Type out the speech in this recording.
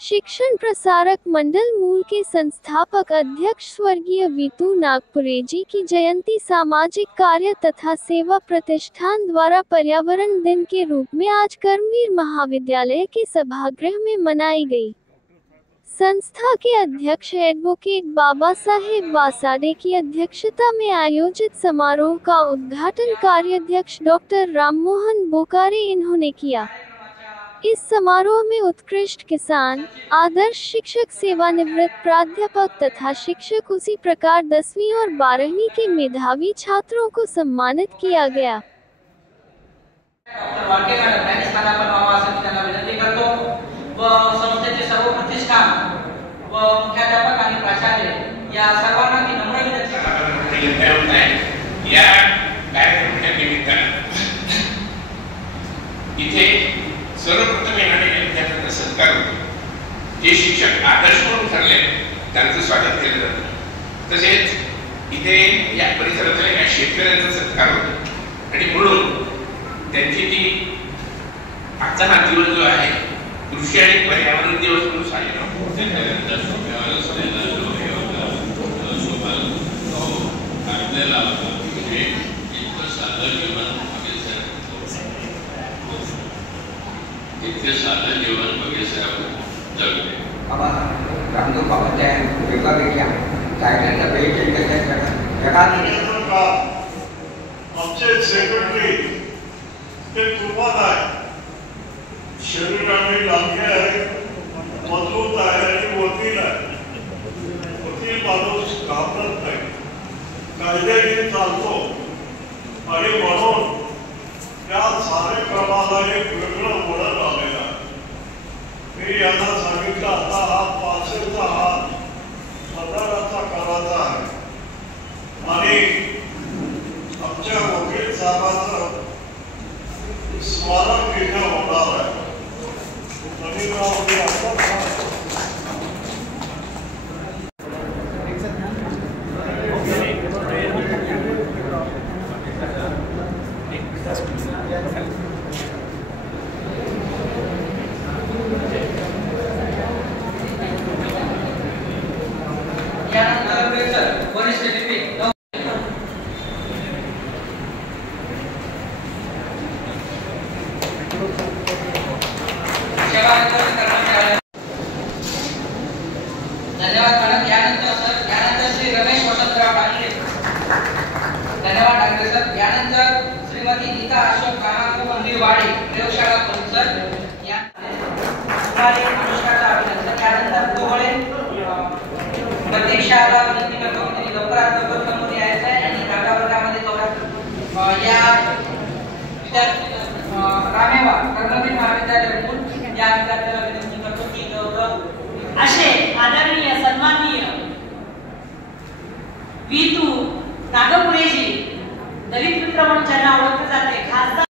शिक्षण प्रसारक मंडल मूल के संस्थापक अध्यक्ष स्वर्गीय वीतू नागपुरे जी की जयंती सामाजिक कार्य तथा सेवा प्रतिष्ठान द्वारा पर्यावरण दिन के रूप में आज कर्मवीर महाविद्यालय के सभागृह में मनाई गई। संस्था के अध्यक्ष एडवोकेट बाबा साहेब वासाडे की अध्यक्षता में आयोजित समारोह का उद्घाटन कार्याध्यक्ष डॉक्टर राममोहन बोकारे इन्होंने किया। इस समारोह में उत्कृष्ट किसान, आदर्श शिक्षक, सेवानिवृत्त प्राध्यापक तथा शिक्षक, उसी प्रकार 10वीं और 12वीं के मेधावी छात्रों को सम्मानित किया गया। सर्वप्रथम येणाऱ्या विद्यार्थ्यांचा सत्कार होतो। जे शिक्षक आदर्श म्हणून ठरले त्यांचं स्वागत केलं जातं। तसेच इथे या परिसरातल्या काही शेतकऱ्यांचा सत्कार होतो आणि म्हणून त्यांची जी आजचा हा दिवस जो आहे कृषी आणि पर्यावरण दिवस म्हणून साजरा होतो। इतके साधन जीवन बघितले जगले बाबा रामदेव बाबाच्या वेगळ्या जायच्या आमचे सेक्रेटरी ते तुफान आहे, शरीराने लांबे आहे, मजबूत आहे आणि वकील आहे। वकील माणूस घाबरत नाही, कायद्याने चालतो आणि म्हणून त्या कार्यक्रमाला एक वेगळं वळण आलेलं आहे। मी यांना सांगितलं आता हा पाचेचा हात आधाराचा कराचा आहे आणि आमच्या वकील साहेबांचं स्मारक तिथे होणार आहे। धन्यवाद मॅडम। यानंतर श्री रमेश वसंतराव डांगे, धन्यवाद डांगे सर। यानंतर श्रीमती गीता अशोक मंदिरवाडी, प्रयोगशाळा परिसर, अनुष्काचा अभिनंदन। यानंतर कोवळे प्रतीक्षाला विनंती करतो की लवकरात लवकर समोर यायचं आहे आणि दहाव्या वर्गामध्ये या विद्यार्थी रामेवा कर्मवीर महाविद्यालय मूल या विद्यार्थ्याला विनंती करतो की गौरव असे आदरणीय सन्माननीय वीतू नागपुरेजी दलित मित्र म्हणून ज्यांना ओळखले जाते खासदार